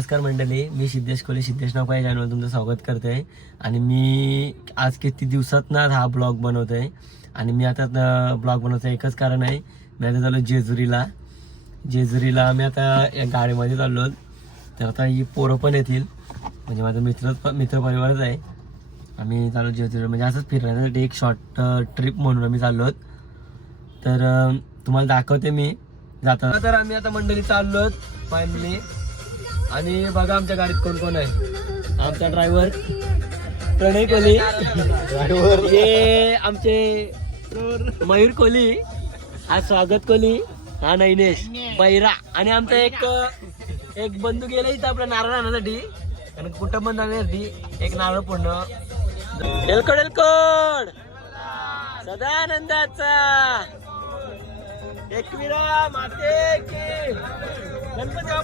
नमस्कार मंडळी मी सिद्धेश कोले सिद्धेश नाव या चॅनलवर तुमचं स्वागत करते आणि मी आज किती दिवसात ना हा ब्लॉग बनवतो आहे आणि मी आता ब्लॉग बनवतो एकच कारण आहे मी आता चाललो जेजुरीला. जेजुरीला आम्ही आता या गाडीमध्ये चाललो तर आता ही पोरं पण येतील. म्हणजे माझा मित्र मित्र परिवारच आहे. आम्ही चाललो जेजुरीला. म्हणजे असंच फिरण्यासाठी एक शॉर्ट ट्रिप म्हणून आम्ही चाललो तर तुम्हाला दाखवते मी. जाता तर आम्ही आता मंडळी चाललो फायनली आणि बघा आमच्या गाडीत कोण कोण आहे. आमचा ड्रायव्हर प्रणय कोहली. ड्रायव्हर ये आमचे मयूर कोहली हा स्वागत कोहली हा नैनेश बैरा आणि आमचा एक एक बंधू गेला इथं आपल्या नारळ आणण्यासाठी आणि कुठं बंद आणण्यासाठी एक नारळ पूर्ण. एलकोड एलकोड. सदानंदाचा. एकविरा माते की. गणपती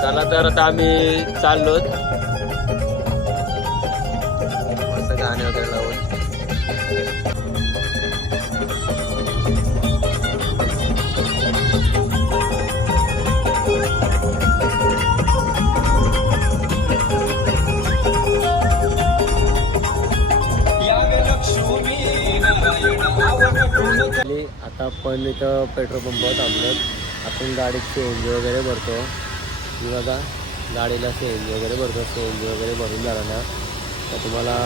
चला तर आता आम्ही चाललो मस्त गाणे वगैरे लावून. आपण इथं पेट्रोल पंपावर थांबलो आपण गाडीत सी एन जी वगैरे भरतो. ही बघा गाडीला सी एन जी वगैरे भरतो. सी एन जी वगैरे भरून झाला ना. तर तुम्हाला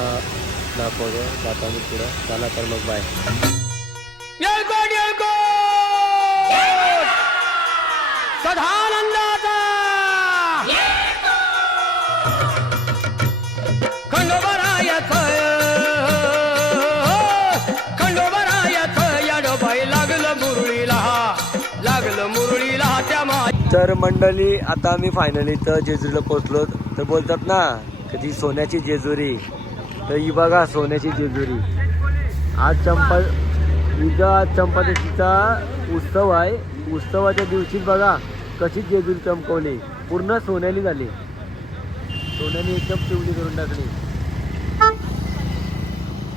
दाखवतो. जाता मी पुढं. चला तर मग बाय तर मंडळी आता आम्ही फायनली तर जेजुरीला पोचलो तर बोलतात ना कधी सोन्याची जेजुरी. तर ही बघा सोन्याची जेजुरी. आज चंपा उद्या आज चंपादशीचा उत्सव आहे. उत्सवाच्या दिवशी बघा कशी जेजुरी चमकवली. पूर्ण सोन्याली झाली. सोन्याने एकदम पिवली करून टाकली.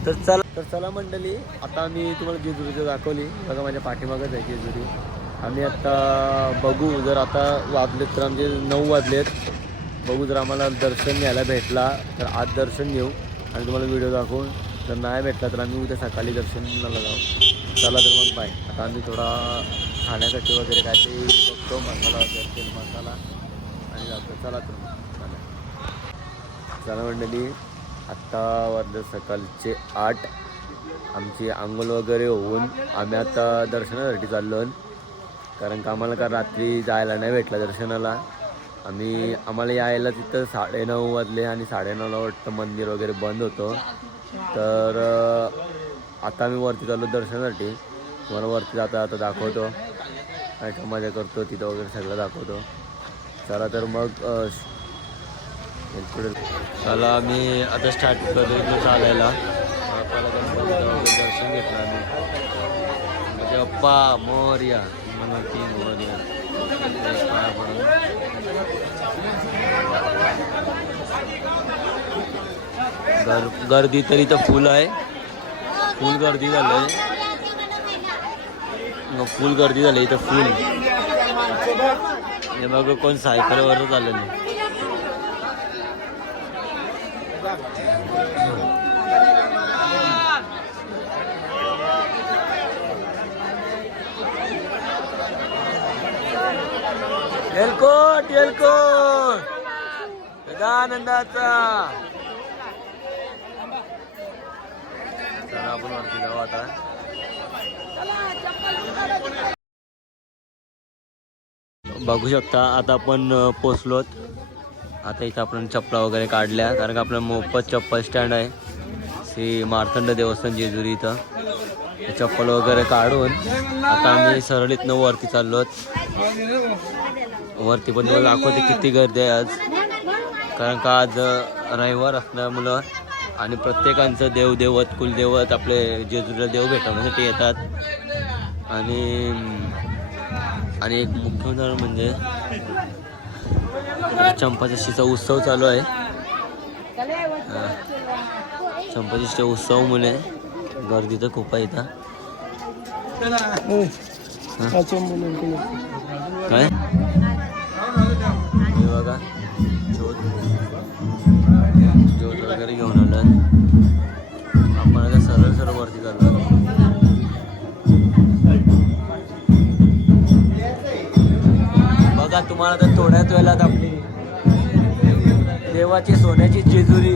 तर चला तर चला मंडळी आता आम्ही तुम्हाला जेजुरीचं दाखवली. बघा माझ्या पाठीमागच आहे जेजुरी. आम्ही आता बघू जर आता वाजलेत तर आमचे नऊ वाजलेत. बघू जर आम्हाला दर्शन घ्यायला भेटला तर आज दर्शन घेऊ आणि तुम्हाला व्हिडिओ दाखवून. जर नाही भेटला तर आम्ही उद्या सकाळी दर्शनाला जाऊ. चला तर मग बाय आता आम्ही थोडा खाण्यासाठी वगैरे काय ते बघतो मसाला वगैरे तेल मसाला. आणि जातो. चला तर मग. चला. चला मंडळी आत्ता वाजलं सकाळचे आठ. आमची आंघोळ वगैरे होऊन आम्ही आता दर्शनासाठी चाललो कारण का आम्हाला का रात्री जायला नाही भेटलं दर्शनाला? आम्ही आम्हाला यायला तिथं साडेनऊ वाजले आणि साडेनऊला वाटतं मंदिर वगैरे बंद होतं. तर आता आम्ही वरती चाललो दर्शनासाठी. तुम्हाला वरती जाता आता दाखवतो. काय का मजा करतो तिथं वगैरे सगळं दाखवतो. चला तर मग चला आम्ही आता स्टार्ट करतो इथं चालायला. दर्शन घेतलं आम्ही. म्हणजे अप्पा मोर्या. मनोती मोर्या ते पाया पडून गर गर्दी तर इथं फुल आहे. फुल गर्दी झालंय. मग फुल गर्दी झाली इथं फुल हे बघ कोण सायकलवर चाललं एलकोट एलकोट गदानंदाचा. चला आपण वरती जाऊ आता. बघू शकता आता आपण पोचलोत. आता इथं आपण चप्पला वगैरे काढल्या कारण का आपलं मोफत चप्पल स्टँड आहे. श्री मार्तंड देवस्थान जेजुरी इथं. चप्पल वगैरे काढून आता आम्ही सरळ इथनं वरती आहोत वरती पण तुम्हाला दाखवते किती गर्दी आहे आज कारण का आज रविवार असल्यामुळं आणि प्रत्येकांचं देवदेवत कुलदेवत आपले जेजुरीला देव भेटवण्यासाठी येतात आणि आणि एक मुख्य उदाहरण म्हणजे चंपाषष्ठीचा उत्सव चालू आहे. चंपाषष्ठी उत्सव मुले गर्दी तर खूप आहे इथं. काय बघा. ज्योत ज्योत वगैरे घेऊन आलं आपण आता सरळ सरळ वरती चाललो बघा तुम्हाला तर थोड्याच वेळात आपली देवाची सोन्याची जेजुरी.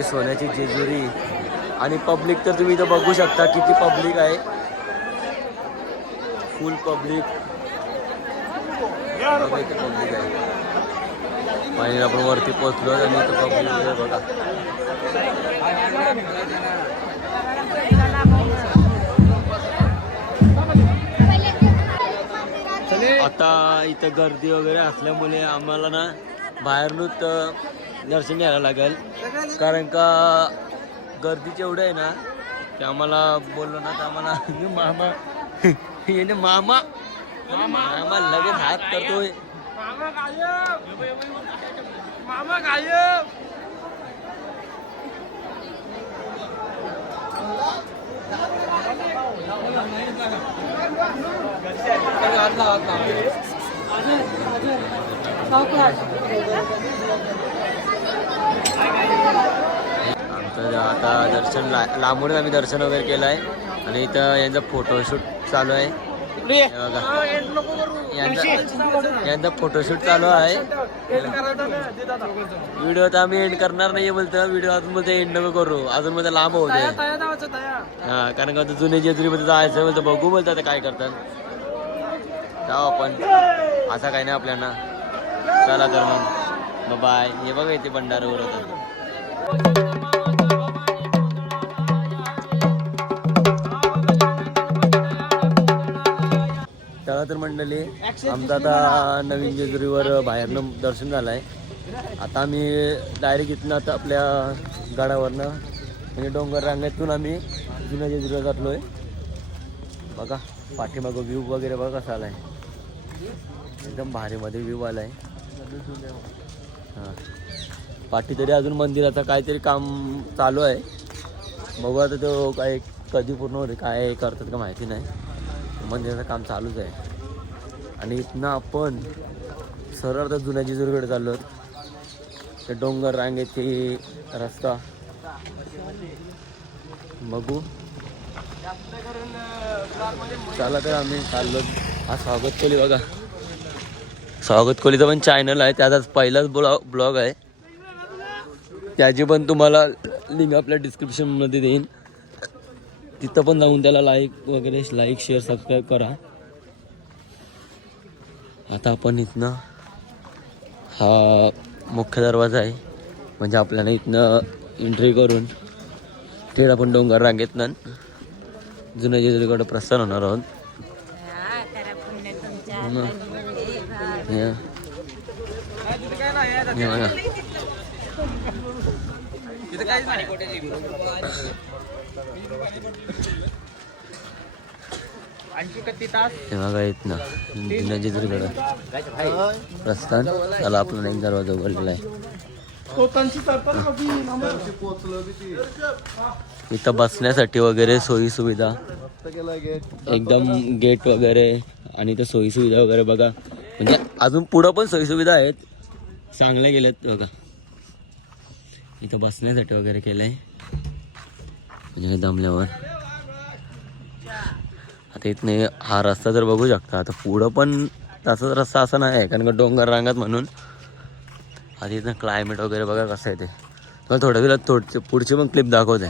आपल्या सोन्याची जेजुरी. आणि पब्लिक तर तुम्ही इथं बघू शकता किती पब्लिक आहे. फुल पब्लिक पब्लिक आहे. आणि आपण वरती पोहोचलो आणि इथं पब्लिक वगैरे बघा. आता इथं गर्दी वगैरे असल्यामुळे आम्हाला ना बाहेरूनच दर्शन घ्यायला लागेल. कारण का गर्दीचे एवढं आहे ना की आम्हाला बोललो ना तर आम्हाला मामा येणे मामा मामा लगेच हात करतोय. आमचं आता दर्शन ला लांबूनच आम्ही दर्शन वगैरे केलं आहे. आणि इथं यांचा फोटोशूट चालू आहे. यांचा यांचा फोटोशूट चालू आहे. व्हिडिओ तर आम्ही एंड करणार नाही बोलतो व्हिडिओ अजून मध्ये एंड नको करू. अजून मध्ये लांब होऊ दे. हा कारण का जुने जेजुरीमध्ये जायचं बोलतं बघू बोलतात काय करतात. जाऊ आपण. असा काही नाही आपल्याला. चला तर मग. बाय. हे बघा इथे भंडारावर होतं. चला तर मंडळी आमचं आता नवीन जेजुरीवर बाहेरनं दर्शन झालं आहे आता आम्ही डायरेक्ट इथनं आता आपल्या गडावरनं म्हणजे डोंगर रांगेतून आम्ही जुन्या जेजुरीला जातलो आहे बघा पाठीमागं व्ह्यू वगैरे बघा कसा आला आहे एकदम भारीमध्ये व्ह्यू आला आहे पाठी तरी अजून मंदिराचं काहीतरी काम चालू आहे. बघू आता तो काय कधी पूर्ण होते काय करतात का माहिती नाही. मंदिराचं काम चालूच आहे. आणि इथनं आपण सरळ तर जुन्या जिजूरकडे चाललो ते डोंगर रांगेची रस्ता. बघू. चला तर आम्ही चाललो. हा स्वागत केली बघा. स्वागत कोलीचा पण चॅनल आहे. त्याचाच पहिलाच ब्लॉग ब्लॉग आहे. त्याची पण तुम्हाला लिंक आपल्या डिस्क्रिप्शनमध्ये देईन. तिथं पण जाऊन त्याला लाईक वगैरे लाईक शेअर सबस्क्राईब करा. आता आपण इथनं हा मुख्य दरवाजा आहे. म्हणजे आपल्याला इथनं एंट्री करून थेट आपण डोंगर रांगेतनं जुन्या जेजुरीकडे प्रस्थान होणार आहोत. मग. हे. बघा. प्रस्थान त्याला आपला एक दरवाजा उघडलेला आहे इथं बसण्यासाठी वगैरे सोयी सुविधा एकदम गेट वगैरे आणि इथं सोयी सुविधा वगैरे बघा म्हणजे अजून पुढं पण सोयीसुविधा आहेत. चांगल्या गेल्यात बघा. इथं बसण्यासाठी वगैरे केलंय. म्हणजे दमल्यावर. आता इथने हा रस्ता जर बघू शकता. आता पुढं पण तसाच रस्ता असा नाही आहे कारण का डोंगर रांगात म्हणून. आता इथं क्लायमेट वगैरे बघा कसं आहे ते. तुम्हाला थोड्या वेळात थोडचे पुढची पण क्लिप दाखवते.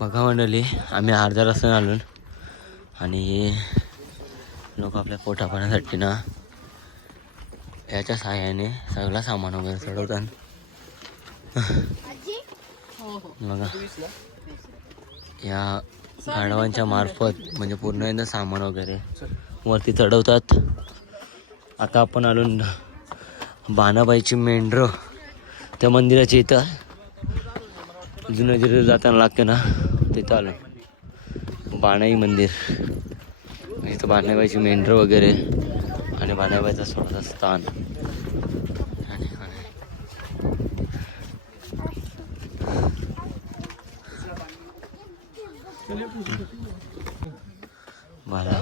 बघा मंडळी आम्ही अर्ध्या रस्त्याने आलो आणि लोक आपल्या पोटापाण्यासाठी ना याच्या साह्याने सगळं सामान वगैरे चढवतात बघा. या गाढवांच्या मार्फत म्हणजे पूर्ण एकदा सामान वगैरे वरती चढवतात. आता आपण आलो बाणाबाईची मेंढरं त्या मंदिराच्या इथं. जुनं जिथे जाताना लागते ना तिथं आलो बाणाई मंदिर. इथं बाणाबाईची मेंढर वगैरे आणि बाणाबाईचं स्वतःचं स्थान. आणि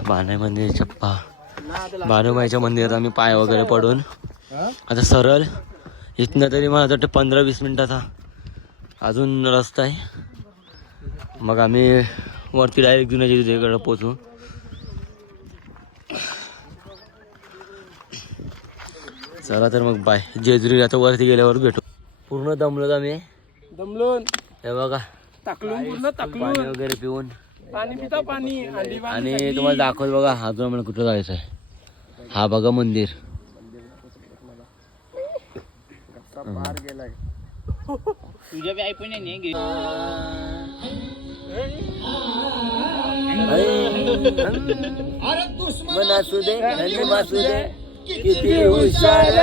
बाणाई मंदिर चप्पा बाणूबाईच्या मंदिरात आम्ही पाय वगैरे पडून. आता सरळ. इथनं तरी मला वाटतं पंधरा वीस मिनिटाचा अजून रस्ता आहे. मग आम्ही वरती डायरेक्ट जुन्या जिल्ह्याकडे पोचू चला तर मग बाय जेजुरी आता वरती गेल्यावर भेटू. पूर्ण दमलो आम्ही. दमलून. हे बघा. टाकलून पूर्ण पाणी टाकलून. वगैरे पिऊन. पाणी पिता पाणी आणि तुम्हाला दाखवत बघा अजून आम्हाला कुठं जायचं आहे. हा बघा मंदिर. तुझ्या बी ऐकून असू दे असू दे किती हुशार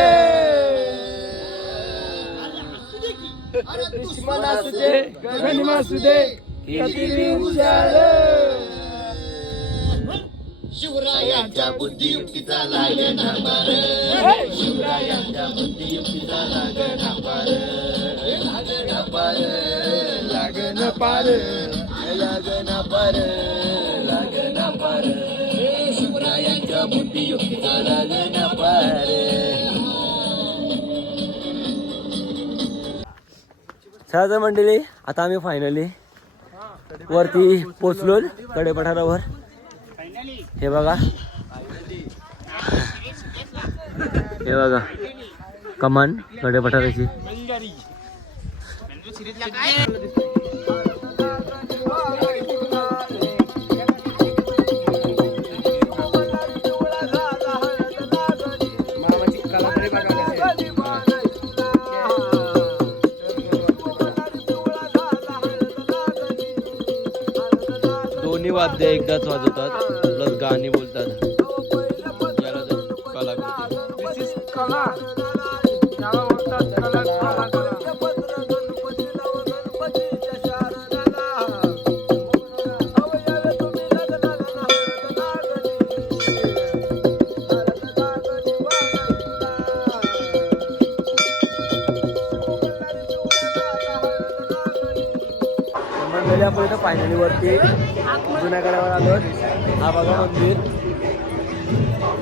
दुश्मन असू दे गगन असू दे किती बी हुशार शिवरायांच्या बुद्धियुक्तीचा लागना पार शिवरायांच्या बुद्धियुक्तीचा लागना पार पार लागना पार लागना पार. बुद्धियुक्तीचा लागना पार. चला मंडळी आता आम्ही फायनली वरती पोचलो कडे पठारावर हे बघा. हे बघा. कमानकडे पठाराची एकदाच वाजवतात. प्लस गाणी बोलतात. झाली आपण इथं फायनली वरती. जुन्यागडावर आलो हा बघा मंदिर.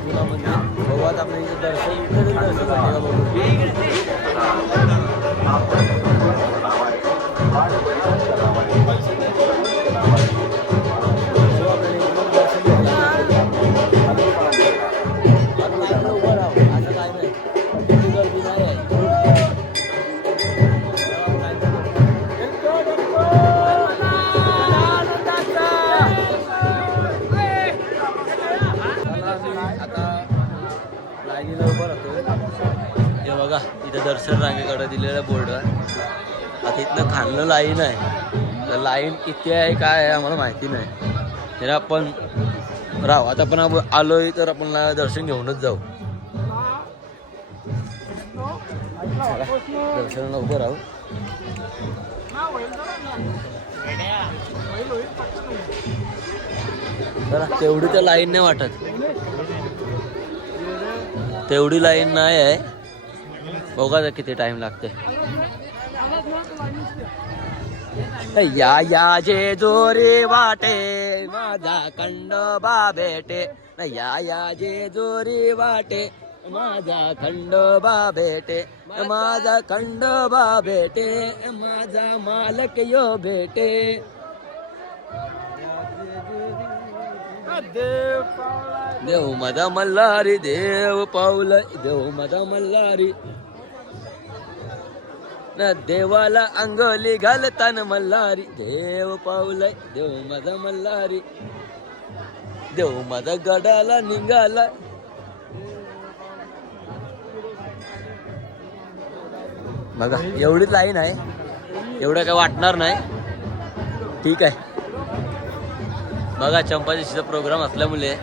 जुना मंदिर. बघू आता आपल्या इथं दर्शन इथं दर्शन झालं का बघू बघू? इथं रांगेकडे दिलेलं बोर्डवर आता इथनं खाल्लं लाईन आहे. तर लाईन किती आहे काय आहे आम्हाला माहिती नाही. तर आपण राहू आता पण आपण आलोय तर आपण दर्शन घेऊनच जाऊ. दर्शनाला उभं राहू. तेवढी तर लाईन नाही वाटत. तेवढी लाईन नाही आहे. बघा तर किती टाइम लागते या या जे जोरी वाटे माझा खंडोबा भेटे. या या जे जोरी वाटे माझा खंडोबा भेटे. माझा खंडोबा भेटे माझा मालक यो भेटे. देव मदा मल्हारी देव पावल देव मदा मल्हारी. न देवाला अंगोली घालताना मल्हारी. देव पावलाय देव माझा मल्हारी. देव माझा गडाला निघाला बघा एवढीच लाईन आहे. एवढं काय वाटणार नाही. ठीक आहे. बघा चंपाजीचा प्रोग्राम असल्यामुळे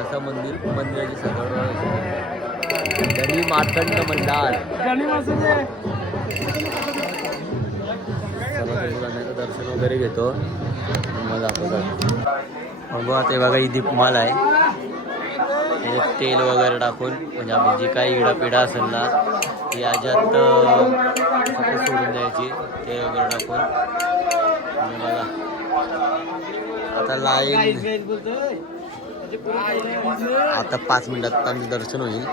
असं मंदिर मंदिराची सजावट गणी मार्तंड मंडाळ. दर्शन वगैरे घेतो. मग बघू आता हे बघा ही दीपमाल आहे. तेल वगैरे टाकून म्हणजे आपली जी काही इडापिडा असेल ना ती याच्यात सोडून द्यायची. तेल वगैरे टाकून. आता लाईन आता पाच मिनिटात आमचं दर्शन होईल.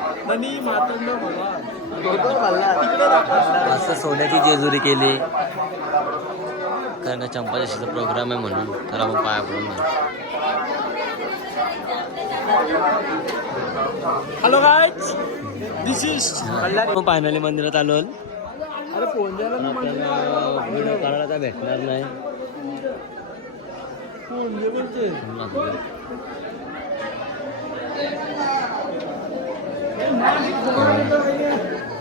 असं सोन्याची जेजुरी केली. कारण चंपादशीचा प्रोग्राम आहे म्हणून. तर आपण पाया पडून hello guys this is finally मंदिरात आलो. अरे फोन द्यायला आपल्याला भेटणार नाही फोन दे बोलते म्हणून आपण-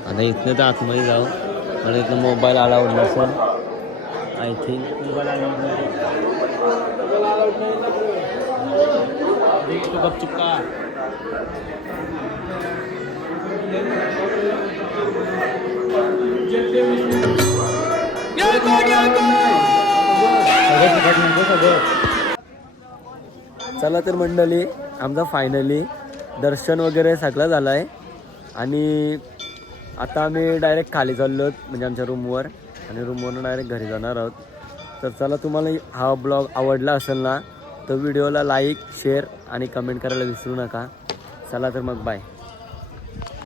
आता इथनं तर आतमध्ये जाऊ. पण इथनं मोबाईल अलाउड नसेल. आय थिंक मोबाईल अलाउड तू गपचूप का? चला तर मंडळी आमचा फायनली दर्शन वगैरे सगळं झालं आहे आणि आता आम्ही डायरेक्ट खाली चाललो आहोत म्हणजे आमच्या रूमवर आणि रूमवरून डायरेक्ट घरी जाणार आहोत. तर चला तुम्हाला हा ब्लॉग आवडला असेल ना तर व्हिडिओला लाईक शेअर आणि कमेंट करायला विसरू नका. चला तर मग बाय